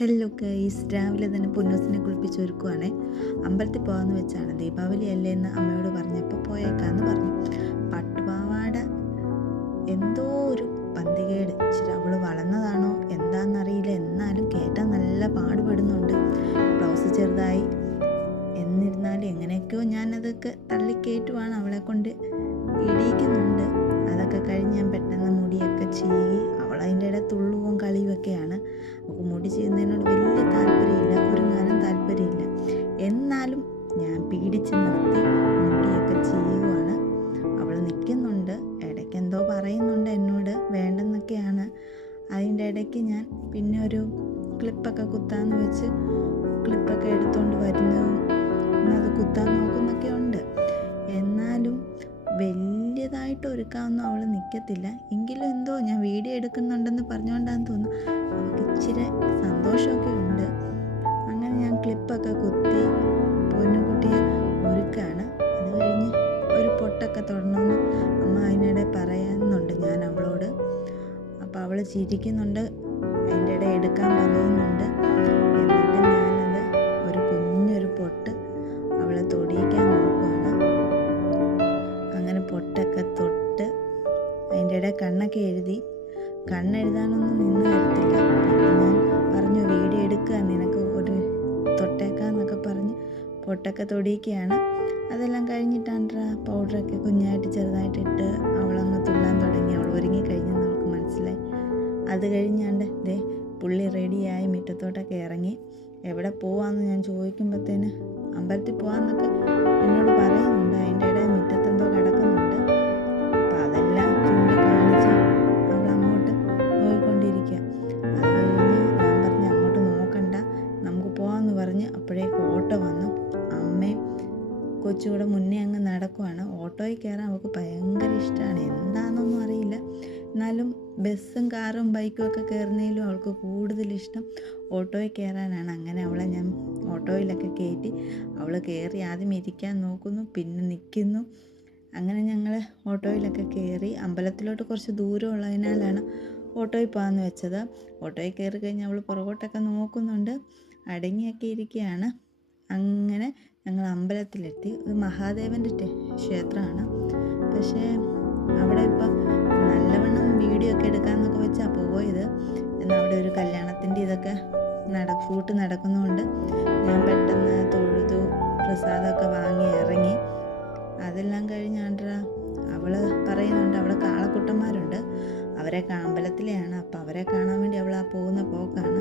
Hello guys രാവിലെ തന്നെ പൊന്നൂസിനെ കുളിപ്പിച്ച് ഒരുക്കുവാണേ. അമ്പലത്തിൽ പോകാമെന്ന് വെച്ചാണ്. ദീപാവലി അല്ലേ എന്ന് അമ്മയോട് പറഞ്ഞപ്പോൾ പോയേക്കാന്ന് പറഞ്ഞു. പട്ടുപാവാട എന്തോ ഒരു പന്തികേട്. ഇച്ചിരി അവൾ വളർന്നതാണോ എന്താണെന്നറിയില്ല എന്നാലും കേട്ടാൽ നല്ല പാടുപെടുന്നുണ്ട്. ബ്ലൗസ് ചെറുതായി. എന്നിരുന്നാലും എങ്ങനെയൊക്കെയോ ഞാനതൊക്കെ തള്ളിക്കയറ്റുവാണ് അവളെ കൊണ്ട് ഇടിയിക്കുന്നുണ്ട്. ഇടയ്ക്ക് ഞാൻ പിന്നെ ഒരു ക്ലിപ്പൊക്കെ കുത്താന്ന് വെച്ച് ക്ലിപ്പൊക്കെ എടുത്തുകൊണ്ട് വരുന്നതും അത് കുത്താൻ നോക്കുന്നൊക്കെ ഉണ്ട്. എന്നാലും വലിയതായിട്ട് ഒരുക്കാവുന്ന അവൾ നിൽക്കത്തില്ല എങ്കിലും എന്തോ ഞാൻ വീഡിയോ എടുക്കുന്നുണ്ടെന്ന് പറഞ്ഞുകൊണ്ടാന്ന് തോന്നുന്നു. അവൾക്ക് ഇച്ചിരി സന്തോഷമൊക്കെ ഉണ്ട്. അങ്ങനെ ഞാൻ ക്ലിപ്പൊക്കെ കുത്തി അവൾ ചിരിക്കുന്നുണ്ട്. അതിന്റെ ഇടയിൽ എടുക്കാൻ പറയുന്നുണ്ട്. എന്നിട്ട് ഞാനത് ഒരു കുഞ്ഞൊരു പൊട്ട് അവളെ തൊടിയിക്കാൻ നോക്കുവാണ്. അങ്ങനെ പൊട്ടൊക്കെ തൊട്ട് അതിന്റെ ഇടയിൽ കണ്ണൊക്കെ എഴുതി. കണ്ണെഴുതാനൊന്നും നിന്ന് വരത്തില്ല ഞാൻ പറഞ്ഞു വീഡിയോ എടുക്കുക. നിനക്ക് ഒരു തൊട്ടേക്കാന്നൊക്കെ പറഞ്ഞ് പൊട്ടൊക്കെ തൊടിയിക്കുകയാണ്. അതെല്ലാം കഴിഞ്ഞിട്ടാണ് പൗഡറൊക്കെ കുഞ്ഞായിട്ട് ചെറുതായിട്ട് ഇട്ട് അവളങ്ങ് തുള്ളാൻ അത് കഴിഞ്ഞാണ്ട് ദേ പുള്ളി റെഡിയായി മുറ്റത്തോട്ടൊക്കെ ഇറങ്ങി. എവിടെ പോവാന്ന്? ഞാൻ ചോദിക്കുമ്പോഴത്തേന് അമ്പലത്തിൽ പോവാന്നൊക്കെ എന്നോട് പറയുന്നുണ്ട്. അതിന്റെ ഇടയിൽ മുറ്റത്തെന്തോ കിടക്കുന്നുണ്ട്. അപ്പം അതെല്ലാം ചൂണ്ടിക്കാണിച്ച് അവൾ അങ്ങോട്ട് പോയിക്കൊണ്ടിരിക്കുക. അത് കഴിഞ്ഞ് ഞാൻ പറഞ്ഞ് അങ്ങോട്ട് നോക്കണ്ട. നമുക്ക് പോവാമെന്ന് പറഞ്ഞ് അപ്പോഴേക്ക് ഓട്ടോ വന്നു. അമ്മയും കൊച്ചുകൂടെ മുന്നേ അങ്ങ് നടക്കുവാണ്. ഓട്ടോയിൽ കയറാൻ അവൾക്ക് ഭയങ്കര ഇഷ്ടമാണ് എന്താണെന്നൊന്നും അറിയില്ല. എന്നാലും ബസ്സും കാറും ബൈക്കും ഒക്കെ കയറുന്നതിലും അവൾക്ക് കൂടുതൽ ഇഷ്ടം ഓട്ടോയിൽ കയറാനാണ് അങ്ങനെ അവളെ ഞാൻ ഓട്ടോയിലൊക്കെ കയറ്റി അവൾ കയറി ആദ്യം ഇരിക്കാൻ നോക്കുന്നു പിന്നെ നിൽക്കുന്നു. അങ്ങനെ ഞങ്ങൾ ഓട്ടോയിലൊക്കെ കയറി അമ്പലത്തിലോട്ട് കുറച്ച് ദൂരം ഉള്ളതിനാലാണ് ഓട്ടോയിൽ പോകാമെന്ന് വെച്ചത്. ഓട്ടോയിൽ കയറി കഴിഞ്ഞ് അവൾ പുറകോട്ടൊക്കെ നോക്കുന്നുണ്ട് അടങ്ങിയൊക്കെ ഇരിക്കുകയാണ്. അങ്ങനെ ഞങ്ങൾ അമ്പലത്തിലെത്തി. ഇത് മഹാദേവന്റെ ക്ഷേത്രമാണ്. പക്ഷേ അവിടെ ഇപ്പം വീഡിയോ എടുക്കാമെന്നൊക്കെ വെച്ച് വെച്ചാൽ പോയത്. എന്നാൽ അവിടെ ഒരു കല്യാണത്തിന്റെ ഇതൊക്കെ നട ഷൂട്ട് നടക്കുന്നതുകൊണ്ട് ഞാൻ പെട്ടെന്ന് തൊഴുതു പ്രസാദമൊക്കെ വാങ്ങി ഇറങ്ങി. അതെല്ലാം കഴിഞ്ഞാണ്ടാ അവൾ പറയുന്നുണ്ട് അവിടെ കാളക്കുട്ടന്മാരുണ്ട്. അവരെ അമ്പലത്തിലെയാണ് അപ്പോൾ അവരെ കാണാൻ വേണ്ടി അവൾ ആ പോകുന്ന പോക്കാണ്.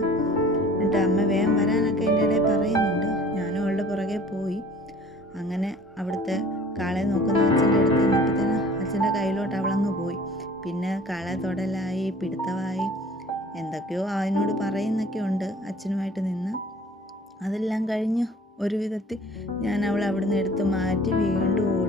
എന്നിട്ട് അമ്മ വേഗം വരാനൊക്കെ എന്റെ ഇടയിൽ പറയുന്നുണ്ട്. ഞാനും അവളുടെ പുറകെ പോയി. അങ്ങനെ അവിടുത്തെ കാളെ നോക്കുന്ന അച്ഛന്റെ അടുത്ത് നിന്നപ്പോഴത്തേന് അച്ഛന്റെ കയ്യിലോട്ട് അവളങ്ങ് പോയി. പിന്നെ കള തൊടലായി പിടുത്തമായി എന്തൊക്കെയോ അതിനോട് പറയുന്നൊക്കെ ഉണ്ട് അച്ഛനുമായിട്ട് നിന്ന്. അതെല്ലാം കഴിഞ്ഞ് ഒരു വിധത്തിൽ ഞാൻ അവളെ അവിടുന്ന് എടുത്ത് മാറ്റി വീണ്ടും